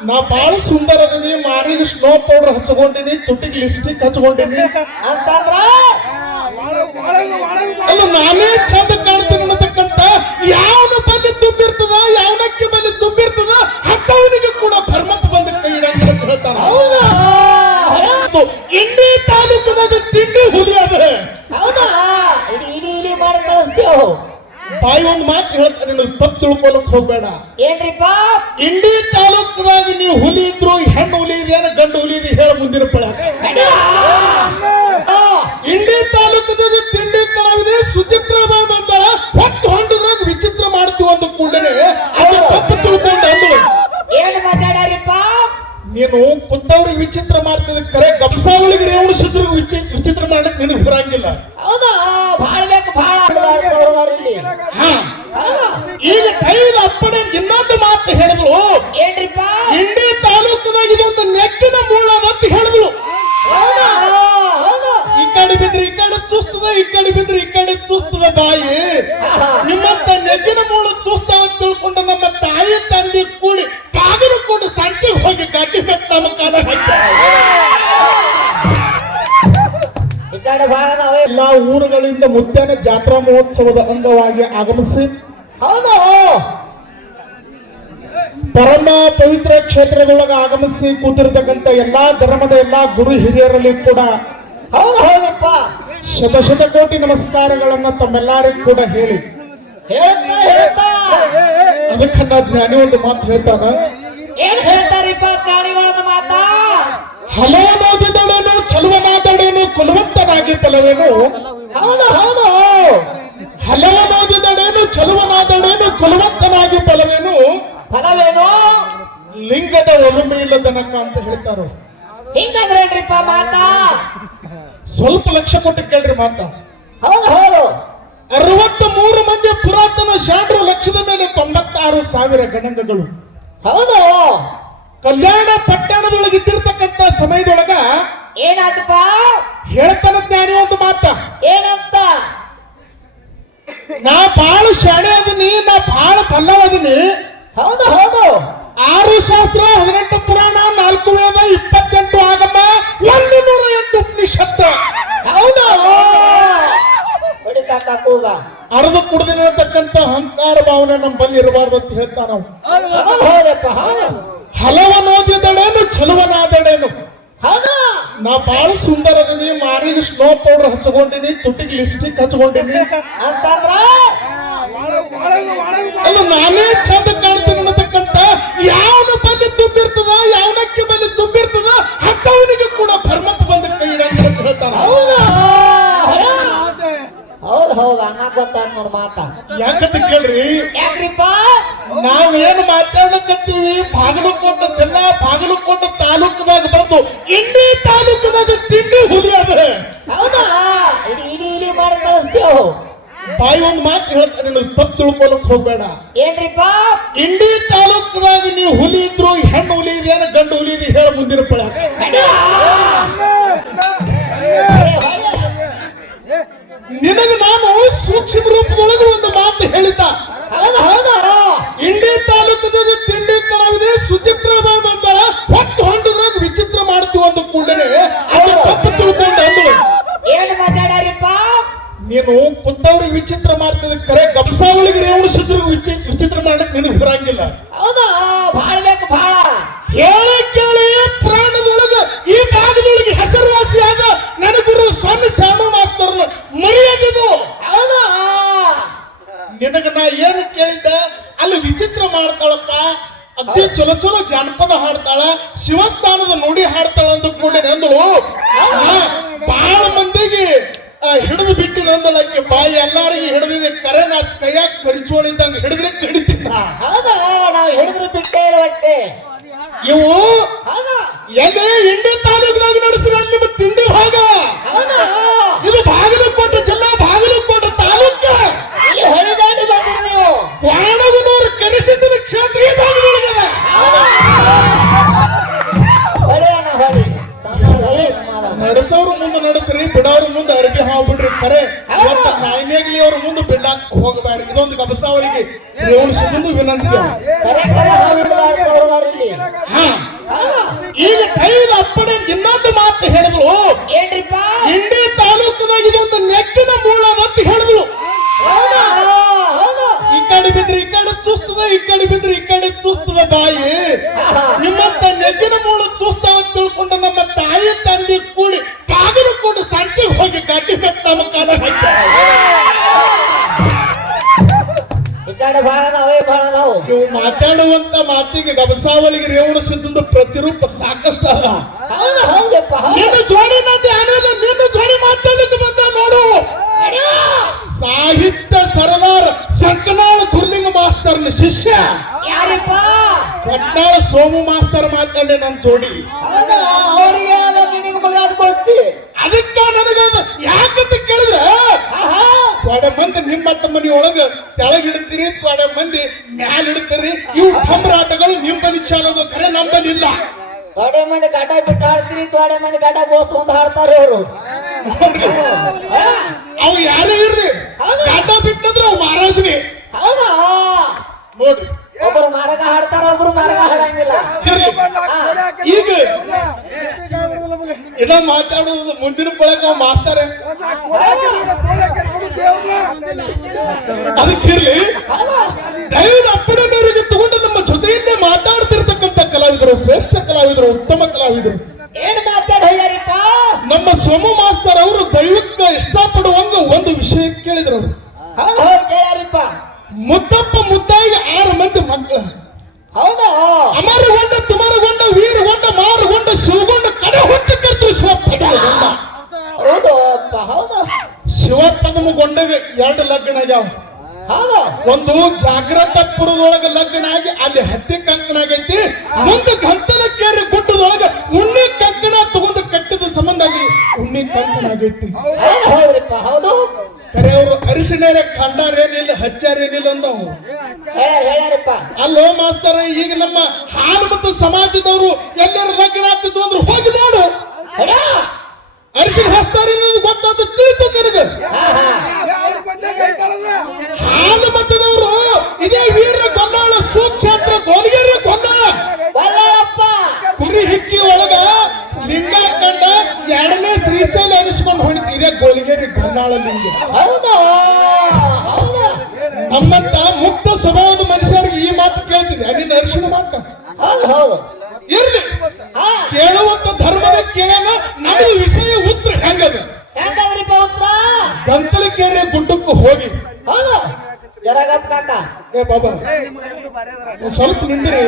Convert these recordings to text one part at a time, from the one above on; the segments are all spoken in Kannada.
ನಾ ಬಾಳ ಸುಂದರ ಅದೀನಿ ಮಾರಿಗೆ ಸ್ನೋ ಪೌಡರ್ ಹಚ್ಕೊಂಡಿನಿ ತುಟಿಗೆ ಲಿಪ್ಸ್ಟಿಕ್ ಹಚ್ಕೊಂಡಿನಿ. ಅಂತಂದ್ರ? ಅಲ್ಲ ನಾನೇ ಚಂದ ಕಾಣ್ತೀನಿ ಅನ್ನತಕ್ಕಂತ ಯಾವನ ಬಲ್ಲಿ ತುಂಬಿರ್ತದ ಯಾವನಕ್ಕೆ ಬಲ್ಲಿ ತುಂಬಿರ್ತದ ಅಂತವನಿಗೆ ಕೂಡ ಭರ್ಮಪ್ಪ ಬಂದ ಕೈ ಇಡಂಗಿಲ್ಲ ಅಂತ ಹೇಳ್ತಾನ. ಇಂಡಿ ತಾಲೂಕದಾಗ ತಿಂಡಿ ಹುಲಿ ಅದ ಹೌದಾ? ಇಡೀ ಇಡೀ ಇಡೀ ಮಾಡಿ ಕಳಿಸ್ತೇವು ಬಾಯಿ ಒಂದು ಮಾತು ಹೇಳ್ತಾರೆ ನೀವು ತಪ್ಪು ತಿಳ್ಕೊಳಕ್ ಹೋಗ್ಬೇಡ. ಏನ್ರಿಪ್ಪ ಇಂಡಿ ತಾಲೂಕದಾಗ ನೀವು ಹುಲಿ ಇದ್ರು ಹೆಣ್ಣು ಹುಲಿ ಇದೆಯೇನ ಗಂಡು ಹುಲಿ ಇದೆ ಹೇಳ ಮುಂದಿನ ಪಳ. ಇಂಡಿ ತಾಲೂಕದಾಗ ತಿಂಡಿ ಕಲಾವಿದೆ ಸುಚಿತ್ರ ಅಂತ ಬಂದಾಳ ಹೊತ್ತು ಹೊಂಡದಾಗ ವಿಚಿತ್ರ ಮಾಡ್ತೀವಿ ಅಂತ ಕೂಡಲೇ ಅದು ತಪ್ಪು ತಿಳ್ಕೊಂಡು ಅಂದಳು. ಏನ್ ಮಾತಾಡ್ಯಾರಿಪ್ಪ ನೀನು ಕುತ್ತವ್ರಿಗೆ ವಿಚಿತ್ರ ಮಾಡ್ತದ ಕರೆ ಗಬ್ಸಾವಳಿಗೆ ರೇವಣ ಶುದ್ರಿಗೆ ವಿಚಿತ್ರ ಮಾಡಕ್ ನಿನಗೆ ಬರಂಗಿಲ್ಲ ಹೌದಾ? ಭಾಳ ಬೇಕು ಬಾಳ ಈಗ ಕೈದ ಅಪ್ಪಣೆ ಇನ್ನೊಂದು ಮಾತು ಹೇಳಿದ್ಲು. ಏನ್ರಿಪ್ಪ? ಇಂಡಿ ತಾಲೂಕದಾಗ ಇದೊಂದು ನೆಕ್ಕಿನ ಮೂಳ ಅಂತ ಹೇಳಿದ್ಲು ಈ ಕಡೆ ಬಿದ್ರೆ ಈ ಕಡೆ ಚುಸ್ತದ ಈ ಕಡೆ ಬಿದ್ರೆ ಈ ಕಡೆ ಚುಸ್ತದ ಬಾಯಿ. ಊರುಗಳಿಂದ ಮುತ್ಯಾನ ಜಾತ್ರಾ ಮಹೋತ್ಸವದ ಅಂಗವಾಗಿ ಆಗಮಿಸಿ ಪರಮ ಪವಿತ್ರ ಕ್ಷೇತ್ರದೊಳಗೆ ಆಗಮಿಸಿ ಕೂತಿರ್ತಕ್ಕಂಥ ಎಲ್ಲಾ ಧರ್ಮದ ಎಲ್ಲಾ ಗುರು ಹಿರಿಯರಲ್ಲಿ ಕೂಡ ಹೌದು ಹೌದಪ್ಪ. ಶತ ಕೋಟಿ ನಮಸ್ಕಾರಗಳನ್ನ ತಮ್ಮೆಲ್ಲರಿಗೂ ಕೂಡ ಹೇಳಿ. ಹೇಳ್ತಾ ಹೇಳ್ತಾ. ಅದಕ್ಕೆ ನಾ ಜ್ಞಾನಿ ಒಂದು ಮಾತು ಹೇಳ್ತಾನ. ಏನ್ ಹೇಳ್ತಾರಿಪ್ಪ ಮಾತಾ? ಹಲವನಾದಡೇನು ಚಲುವನಾದಡೇನು ಕುಲವಂತನಾಗಿ ಫಲವೇನು ಹೌದು ಹೌದು. ಹಲವನಾದಡೇನು ಚಲುವನಾದಡೇನು ಕುಲವತ್ತನಾಗಿ ಫಲವೇನು ಫಲವೇನು ಲಿಂಗದ ಒಲುಮೆ ಇಲ್ಲದನಕ ಅಂತ ಹೇಳ್ತಾರೋ? ಹಿಂಗಂದ್ರೇನ್ರಿಪ್ಪ ಮಾತಾ? ಸ್ವಲ್ಪ ಲಕ್ಷ ಕೊಟ್ಟು ಕೇಳ್ರಿ ಮಾತಾ. ಹೌದು ಹೌದು. ಅರವತ್ತ ಮೂರು ಮಂದಿ ಪುರಾತನ ಶಾಂಡ್ರು ಲಕ್ಷದ ಮೇಲೆ ತೊಂಬತ್ತಾರು ಸಾವಿರ ಗಣಂಗಗಳು. ಹೌದು. ಕಲ್ಯಾಣ ಪಟ್ಟಣದೊಳಗೆ ಇದ್ದಿರ್ತಕ್ಕಂಥ ಸಮಯದೊಳಗ ಏನಾತಪ್ಪ? ಹೇಳ್ತಾನ ಜ್ಞಾನಿ ಒಂದು ಮಾತ. ಏನಂತ? ನಾ ಬಾಳ ಶಾಣೆ ಅದೀನಿ ನಾ ಬಾಳ ಬಲ್ಲವ ಅದೀನಿ. ಹೌದು ಹೌದು. ಆರು ಶಾಸ್ತ್ರ ಹದಿನೆಂಟು ಪುರಾಣ ನಾಲ್ಕು ವೇದ ಇಪ್ಪತ್ತೆಂಟು ಆಗಮ ಒಂದು ನೂರ ಎಂಟು ಉಪನಿಷತ್ತು. ಹೌದು. ಕೂಗ. ಅರ್ಧ ಕುಡಿದಿರತಕ್ಕಂಥ ಅಹಂಕಾರ ಭಾವನೆ ನಮ್ಮ ಬಲ್ಲಿ ಇರಬಾರ್ದು ಅಂತ ಹೇಳ್ತಾನ ಹಲವನೋದಿದಡೇನು ಚಲುವನಾದಡೇನು ಹೌದು. ನಾ ಬಾಳ ಸುಂದರ ಅದೀನಿ ಮಾರಿಗೆ ಸ್ನೋ ಪೌಡರ್ ಹಚ್ಕೊಂಡಿನಿ ತುಟಿಗೆ ಲಿಪ್ಸ್ಟಿಕ್ ಹಚ್ಕೊಂಡಿನಿ. ಅಂತಂದ್ರ? ಅಲ್ಲ ನಾನೇ ಚಂದ ಕಾಣ್ತೀನಿ ಅನ್ನತಕ್ಕಂತ ಯಾವನ ಬಲ್ಲಿ ತುಂಬಿರ್ತದ ಯಾವನಕ್ಕೆ ಬಲ್ಲಿ ತುಂಬಿರ್ತದ ಅಂತವನಿಗೆ ಕೂಡ ಭರ್ಮಪ್ಪ ಬಂದ ಕೈ ಅಂತ ಹೇಳ್ತಾನ. ಹೌದು. ಹೌದು ಹೌದು. ಅನ್ನ ಗೊತ್ತಾಗ ನೋಡ್ ಮಾತಾ. ಯಾಕಂತ ಕೇಳ್ರಿ? ಯಾಕ್ರಿಪ್ಪ? ನಾವೇನು ಮಾತಾಡಕತ್ತೀವಿ ಬಾಗಲಕೋಟ ಜಿಲ್ಲಾ ಬಾಗಲಕೋಟ ತಾಲೂಕದಾಗ ಬಾಯಿ ಒಂದು ಮಾತು ಹೇಳ್ತಾರೆ ನೀನು ತಪ್ಪು ತಿಳ್ಕೊಳಕ್ ಹೋಗ್ಬೇಡ. ಏನ್ರಿಪ್ಪ ಇಂಡಿ ತಾಲೂಕದಾಗ ನೀವು ಹುಲಿ ಇದ್ರು ಹೆಣ್ಣು ಹುಲಿ ಇದೆಯಾ ಗಂಡು ಹುಲಿ ಇದೆ ಮಾಡಕ್ ನಿನಗೆ ಬರಂಗಿಲ್ಲ ಹೌದಾ? ಬಾಳ ಬೇಕು ಬಾಳ ಹೇಳಿ ಕೇಳಿ ಪ್ರಾಣದೊಳಗೆ ಈ ಭಾಗದೊಳಗೆ ಹೆಸರುವಾಸಿಯಾದ ನನ್ನ ಗುರು ಸ್ವಾಮಿ ಶಾಮ ಮಾಸ್ತರ್ನ ಮರ್ಯಾದಿದು. ಹೌದಾ? ನಿನಗ ನಾ ಏನು ಕೇಳಿದ್ದೆ? ಅಲ್ಲಿ ವಿಚಿತ್ರ ಮಾಡ್ತಾಳಪ್ಪ. ಅದೇ ಚಲೋ ಚಲೋ ಜಾನಪದ ಹಾಡ್ತಾಳ ಶಿವಸ್ಥಾನದ ನುಡಿ ಹಾಡ್ತಾಳ ಅಂತ ಕೂಡ ನಂದಳು. ಬಹಳ ಮಂದಿಗೆ ಹಿಡಿದು ಬಿಟ್ಟು ನಂದಳಕ್ಕೆ ಬಾಯಿ ಎಲ್ಲಾರಿಗೆ ಹಿಡಿದಿದೆ. ಕರೆ ನಾ ಕೈಯಾಗ ಕರಿಚೋಳಿದ್ದಂಗೆ ಹಿಡಿದ್ರೆ ಕಡಿತೀನಿ ನಾ. ಹೌದಾ ನಾವು ಹಿಡಿದ್ರು ಬಿಟ್ಟೇ ಇವು ಎಲ್ಲಿ ಇಂಡಿ ತಾಲೂಕಿನಾಗ ನಡೆಸಿದ ನಿಮ್ಮ ತಿಂಡಿ ಭಾಗ. ಇದು ಬಾಗಲಕೋಟೆ ಜಿಲ್ಲಾ ಬಾಗಲಕೋಟೆ ತಾಲೂಕು. ಇಲ್ಲಿ ಹೊಳಿದಾಡಿ ಬಂದಿರಿ ನೀವು. ವಾಣಗನೂರು ಕರೆಸಿದ ಕ್ಷೇತ್ರೀಯ ಸಮಾಧಾನ, ಸಮಾಧಾನ. ನಡೆಸೋರು ಮುಂದೆ ನಡೆಸ್ರಿ ಬಿಡೋರು ಮುಂದೆ ಅರಬಿ ಹಾವ್ಬಿಡ್ರಿ ಕರೆ. ಮತ್ತ ನಾಯಿನೇಗ್ಲಿ ಅವ್ರ ಮುಂದೆ ಬಿಡ್ಲಾಕ್ ಹೋಗ್ಬೇಡ್ರಿ. ಇದೊಂದು ಕಬಸಾವಳಿಗೆ ಸುಮ್ಮನೆ ವಿನಂತಿ. ಮಾತಿಗೆ ಗಬಸಾವಳಿಗೆ ರೇವಣ ಸಿದ್ಧಂದು ಪ್ರತಿರೂಪ ಸಾಕಷ್ಟು ಅದ. ನಿನ್ನ ಜೋಡಿ ನಿನ್ನ ಜೋಡಿ ಮಾತಾಡಲಿಕ್ಕೆ ಬಂದ ನೋಡು. ಸಾಹಿತ್ಯ ಸರದಾರ ಸಂಕನಾಳ ಗುರ್ಲಿಂಗ ಮಾಸ್ತರ್ನ ಶಿಷ್ಯ. ಯಾರಿಪ್ಪ? ಕೊಟ್ಟಾಳ ಸೋಮು ಮಾಸ್ತರ್ ಮಾತಾಡಿ ನನ್ನ ಜೋಡಿ ಹೌದಾ ಅವರಿಗೆ ನಿನಗೆ ಮಗ ಅದ್ಕೊಳಿಸ್ತಿ ಅದಕ್ಕ ನನಗ ಯಾಕಂತ ಕೇಳಿದ್ರ ತೊಡೆ ಮಂದಿ ನಿಮ್ಮ ಮನಿ ಒಳಗ ತೆಳಗಿಡ್ತೀರಿ ತೊಡೆ ಮಂದಿ ಮ್ಯಾಲ ಇಡ್ತೀರಿ. ಇವು ನಿಮ್ ಬಲಿ ಚಾಲೋದು ಖರೆ ನಂಬಲಿಲ್ಲ. ತೊಡೆ ಮಂದಿ ಗಾಟ ಬಿಟ್ಟು ಆಡ್ತೀರಿ ತೊಡೆ ಮಂದಿ ಗಾಟ ಗೋಸ್ ಒಂದು ಹಾಡ್ತಾರೆ ಅವರು. ಅವು ಯಾರೇ ಇರ್ರಿ ಗಾಟ ಬಿಟ್ಟಂದ್ರೆ ಅವು ಮಹಾರಾಜನೇ. ಹೌದಾ? ನೋಡ್ರಿ. ಒಬ್ರು ಮಾರಗ ಹಾಡ್ತಾರ ಒಬ್ರು ಮಾರಗ ಹಾಡಂಗಿಲ್ಲ. ಈಗ ಇನ್ನ ಮಾತಾಡೋದು ಮುಂದಿನ ಬಳಕ ಅವ್ ಮಾಸ್ತಾರೆ. ಅದಕ್ಕಿರ್ಲಿ ದೈವದ ಅಪ್ಪಣೆ ಮೇರೆಗೆ ತಗೊಂಡು ನಮ್ಮ ಜೊತೆಯಲ್ಲೇ ಮಾತಾಡ್ತಿರ್ತಕ್ಕಂತ ಕಲಾವಿದರು ಶ್ರೇಷ್ಠ ಕಲಾವಿದರು ಉತ್ತಮ ಕಲಾವಿದರು. ಏನ್ ಮಾತಾಡ ನಮ್ಮ ಸೋಮ ಮಾಸ್ತರ್ ಅವರು ದೈವಕ್ಕೆ ಇಷ್ಟಪಡುವಂಗ ಒಂದು ವಿಷಯ ಕೇಳಿದ್ರು ಮುದ್ದಪ್ಪ ಮುದ್ದಾಯಿಗೆ ಆರು ಮಂದಿ ಮಕ್ಕಳು. ಹೌದಾ? ಅಮರಗೊಂಡ ಶಿವಪದಮಗೊಂಡಗೆ ಎರಡು ಲಗ್ನ ಆಗ್ಯಾವ. ಒಂದು ಒಂದು ಜಾಗ್ರತಪುರದೊಳಗ ಲಗ್ನ ಆಗಿ ಅಲ್ಲಿ ಹತ್ತಿ ಕಂಕಣ ಆಗೈತಿ. ಮುಂದೆ ಗಂತಲ ಕೇರಿ ಗುಡ್ಡದೊಳಗ ಉಣ್ಣಿ ಕಂಕಣ ತಗೊಂಡು ಕಟ್ಟಿದ ಸಂಬಂಧ ಆಗಿ ಉಣ್ಣಿ ಕಂಕಣ ಆಗೈತಿ. ಹೌದು ಕರೆ ಅವರು ಅರಿಶಿಣರೆ ಕಂಡಾರೇನಿಲ್ಲ ಹಚ್ಚಾರೇನಿಲ್ಲ ಅಂದವು. ಅಲ್ಲೋ ಮಾಸ್ತರ ಈಗ ನಮ್ಮ ಹಾಲು ಮತ್ತು ಸಮಾಜದವರು ಎಲ್ಲರ ಲಗ್ನ ಮಾತ ಹೌದು ಹೌದು. ಇರ್ಲಿ. ಕೇಳುವಂತ ಧರ್ಮದ ಕೇಳ ನಮಗೆ ವಿಷಯ ಉತ್ತರ ಹೆಂಗದ? ಗಂತಲಕೆರೆ ಗುಡ್ಡಕ್ಕೆ ಹೋಗಿ. ಹೌದು. ಜರಗಪ್ಪ ಕಾಕ. ಏ ಬಾಬಾ. ಸ್ವಲ್ಪ ನಿಂದ್ರಿ.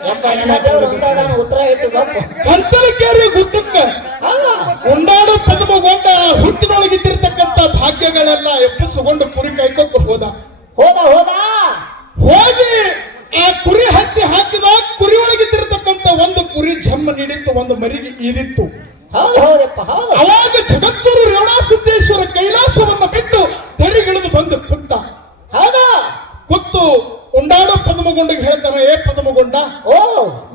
ನಿಮ್ಮ ಗಂತಲಕೆರೆ ಗುಡ್ಡಕ್ಕೆ. ಉಂಡಾಡು ಪದ್ಮಗೊಂಡ ಹುಟ್ಟಿನೊಳಗಿದ್ದಿರ್ತಕ್ಕಂಥ ಭಾಗ್ಯಗಳೆಲ್ಲ ಎಪ್ಪಿಸಿಕೊಂಡು ಕುರಿ ಕೈಕೊತ್ತು ಹೋದ ಹೋಗಿ ಆ ಕುರಿ ಹತ್ತಿ ಹಾಕಿದ ಕುರಿ ಒಳಗಿದ್ದಿರ್ತಕ್ಕಂಥ ಒಂದು ಕುರಿ ಜನ್ಮ ನೀಡಿತ್ತು ಒಂದು ಮರಿಗೆ ಈದಿತ್ತು. ಅವಾಗ ಜಗತ್ತೂರು ರೇವಣಾಸಿದ್ದೇಶ್ವರ ಕೈಲಾಸವನ್ನ ಬಿಟ್ಟು ತೆರಿಗಿಳಿದು ಬಂದು ಕುತ್ತ ಹಾಗ ಕುತ್ತು ಉಂಡಾಡು ಪದ್ಮಗೊಂಡಿಗೆ ಹೇಳ್ತಾನೆ ಏ ಪದಮಗೊಂಡ ಓ.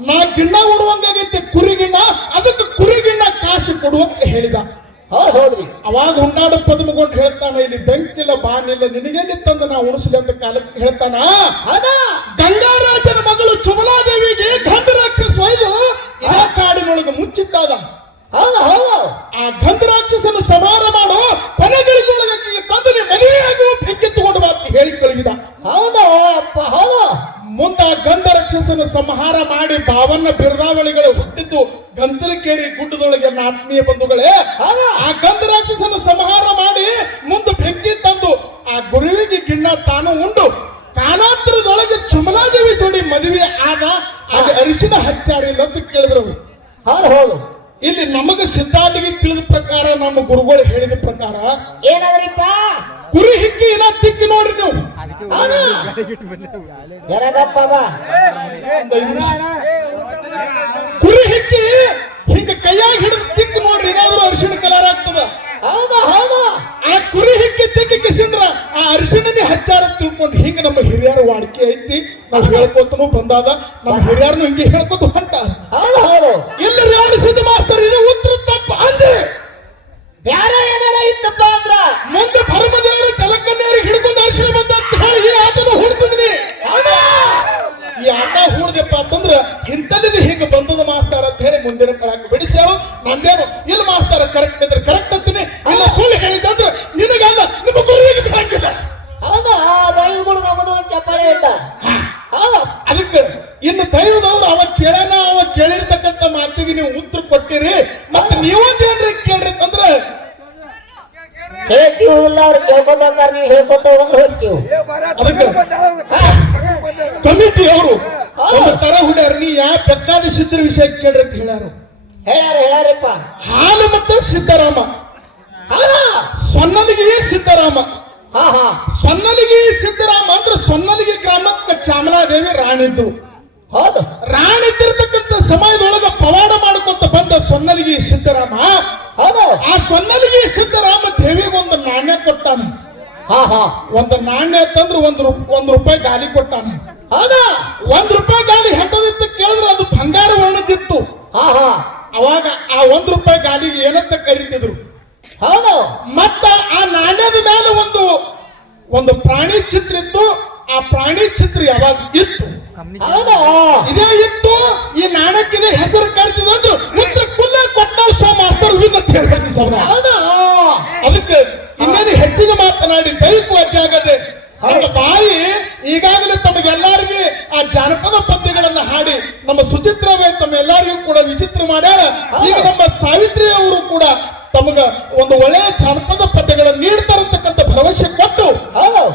ನಾ ಗಿಣ್ಣ ಉಡುವಂಗಾಗೈತೆ ಕುರಿಗಿಣ್ಣ ಅದಕ್ಕೆ ಕುರಿಗಿಣ್ಣ ಕಾಸು ಕೊಡುವಂತ ಹೇಳಿದ. ಹೌದು ಹೌದ್ರಿ. ಅವಾಗ ಉಂಡಾಡು ಪದಮಗೊಂಡು ಹೇಳ್ತಾನ ಇಲ್ಲಿ ಬೆಂಕಿಲ್ಲ ಬಾನಿಲ್ಲ ನಿನಗೆಲ್ಲಿ ತಂದು ನಾ ಉಣಿಸಿದೆ ಅಂತ ಕಾಲಕ್ಕೆ ಹೇಳ್ತಾನ? ಹೌದಾ? ಕಾಡಿನೊಳಗೆ ಮುಚ್ಚಿಟ್ಟಾದ ಹೌದು ಹೌದು. ಆ ಗಂಧ ಸಮಾರ ಮಾಡು ಕೊನೆಗಳಿಗೊಳಗೆ ತಂದು ಮನೆಯಾಗುವ ಆಗುವ ಬೆಂಕಿ ತಗೊಂಡು ಬಾ ಅಂತ ಹೇಳಿ ಕಳುಹಿದ. ಹೌದು, ಅಪ್ಪ, ಹೌದು. ಮುಂದ ಆ ಗಂಧ ರಾಕ್ಷಸನ ಸಂಹಾರ ಮಾಡಿ ಬಾವನ್ನ ಬಿರದಾವಳಿಗಳು ಹುಟ್ಟಿದ್ದು ಗಂತಲಕೇರಿ ಗುಡ್ಡದೊಳಗೆ ನನ್ನ ಆತ್ಮೀಯ ಬಂಧುಗಳೇ. ಆ ಗಂಧ ರಾಕ್ಷಸನ ಸಂಹಾರ ಮಾಡಿ ಮುಂದೆ ಬೆಂಕಿ ತಂದು ಆ ಗುರುವಿಗೆ ಗಿಣ್ಣ ತಾನು ಉಂಡು. ತಾನಾತ್ರದೊಳಗೆ ಚುಮಲಾದೇವಿ ಜೋಡಿ ಮದುವೆ ಆಗ ಅರಿಶಿನ ಹಚ್ಚಾರಿ ಅಂತ ಕೇಳಿದ್ರು. ಹೌದು ಹೌದು. ಇಲ್ಲಿ ನಮಗ ಸಿದ್ಧಾಂತಿಗೆ ತಿಳಿದ ಪ್ರಕಾರ ನಮ್ಮ ಗುರುಗಳು ಹೇಳಿದ ಪ್ರಕಾರ ಏನಾದ್ರಿಪ್ಪ? ಕುರಿ ಹಿಕ್ಕಿ ಇಲ್ಲ ತಿಕ್ಕಿ ನೋಡ್ರಿ ನೀವು. ಕುರಿ ಹಿಕ್ಕಿ ಹಿಂಗ ಕೈಯಾಗಿ ಹಿಡಿದು ತಿಕ್ಕಿ ನೋಡ್ರಿ ಏನಾದ್ರು ಅರಿಶಿಣ ಕಲರ್ ಆಗ್ತದ. ಹೌದಾ ಹೌದಾ? ಆ ಕುರಿ ಹಿಕ್ಕಿ ತಿಕ್ಕಿ ಕಿಸಿಂದ್ರ ಆ ಅರಿಶಿಣನೇ ಹಚ್ಚಾರ ತಿಳ್ಕೊಂಡು ಹಿಂಗ ನಮ್ಮ ಹಿರಿಯರ ವಾಡಿಕೆ ಐತಿ. ನಾವು ಹೇಳ್ಕೊತನು ಬಂದಾದ ನಮ್ಮ ಹಿರಿಯರ್ನು ಹಿಂಗೆ ಹೇಳ್ಕೊತ ಹೊಂಟಾರ. ನೀವು ಉತ್ತರ ಕೊಟ್ಟಿರಿ ಮತ್ತೆ ಕೇಳ್ರಿ ಅಂದ್ರೆ? ಹೇಳ್ತೀವಿ ಇಲ್ಲ ಅವ್ರು ನೀವು ಹೇಳ್ಕೊತ ಹೋಗಂದ್ರೆ ಹೋಗ್ತೀವಿ ಅದಕ್ಕೆ ಕಮಿಟಿ ಅವರು ಒಂದು ತರ ಹುಡ್ಯಾರ ನೀ ಯಾ ಬೆಕ್ಕಾದ ಸಿದ್ಧರ ವಿಷಯ ಕೇಳ್ರಿ ಅಂತ ಹೇಳ್ಯಾರು. ಹೇಳ್ಯಾರ ಹೇಳ್ಯಾರಪ್ಪ. ಹಾಲು ಮತ್ತೆ ಸಿದ್ದರಾಮ. ಸೊನ್ನಲಿಗೆ ಸಿದ್ದರಾಮ. ಹಾ ಹಾ. ಸೊನ್ನಲಿಗೆ ಸಿದ್ದರಾಮ ಅಂದ್ರೆ ಸೊನ್ನಲಿಗೆ ಗ್ರಾಮಕ್ಕೆ ಚಾಮಲಾದೇವಿ ರಾಣಿದ್ದು. ಹೌದು. ರಾಣಿ ಸಮಯದೊಳಗ ಪವಾಡ ಮಾಡ್ಕೊಂತ ಬಂದ ಸೊನ್ನಲಿಗೆ ಸಿದ್ದರಾಮ. ಹೌದು. ಆ ಸೊನ್ನಲಿಗೆ ಸಿದ್ದರಾಮ ದೇವಿಗೆ ಒಂದು ನಾಣ್ಯ ಕೊಟ್ಟಾನ. ಹಾ ಹಾ. ಒಂದು ನಾಣ್ಯ ತಂದ್ರೆ ಒಂದು ಒಂದ್ ರೂಪಾಯಿ ಗಾಲಿ ಕೊಟ್ಟಾನ. ಹೌದಾ. ಒಂದ್ ರೂಪಾಯಿ ಗಾಲಿ ಹೆಂಟದಿತ್ತು ಕೇಳಿದ್ರೆ ಅದು ಬಂಗಾರ ವರ್ಣದಿತ್ತು ಹಾ ಹಾ ಅವಾಗ ಆ ಒಂದ್ ರೂಪಾಯಿ ಗಾಲಿಗೆ ಏನಂತ ಕರಿತಿದ್ರು ಹೌದು ಮತ್ತ ಆ ನಾಣ್ಯದ ಮೇಲೆ ಒಂದು ಒಂದು ಪ್ರಾಣಿ ಚಿತ್ರ ಇತ್ತು ಆ ಪ್ರಾಣಿ ಚಿತ್ರ ಯಾವಾಗ ಇತ್ತು ಹೌದು ಇದೇ ಇತ್ತು ಈ ನಾಣ್ಯಕ್ಕಿದೆ ಹೆಸರು ಕರಿತಿದ್ರು ಅಂದ್ರೆ ಉತ್ತರ ಕುಲ್ಲ ಕೊಟ್ಟಾಳ ಸೋ ಮಾಸ್ತರ್ ವಿನ್ ಅಂತ ಹೇಳ್ಬೇಕು ಸೌದ ಹೌದು ಅದಕ್ಕೆ ಇನ್ನೇನು ಹೆಚ್ಚಿಗೆ ಮಾತನಾಡಿ ದೈಕು ವಜ್ಜೆ ಆಗದೆ ಅವನ ಬಾಯಿ ಈಗಾಗಲೇ ತಮಗೆಲ್ಲರಿಗೆ ಆ ಜಾನಪದ ಪದ್ಯಗಳನ್ನ ಹಾಡಿ ನಮ್ಮ ಸುಚಿತ್ರವೇ ತಮ್ಮ ಎಲ್ಲರಿಗೂ ಕೂಡ ವಿಚಿತ್ರ ಮಾಡ್ಯಾಳ. ಈಗ ನಮ್ಮ ಸಾವಿತ್ರಿ ಅವರು ಕೂಡ ತಮಗ ಒಂದು ಒಳ್ಳೆಯ ಜಾನಪದ ಪದ್ಯಗಳನ್ನು ನೀಡ್ತಾರಂತಕ್ಕಂಥ ಭರವಸೆ ಕೊಟ್ಟು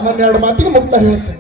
ನನ್ನ ಎರಡು ಮಾತಿಗೆ ಮುಕ್ತ ಹೇಳ್ತೇನೆ.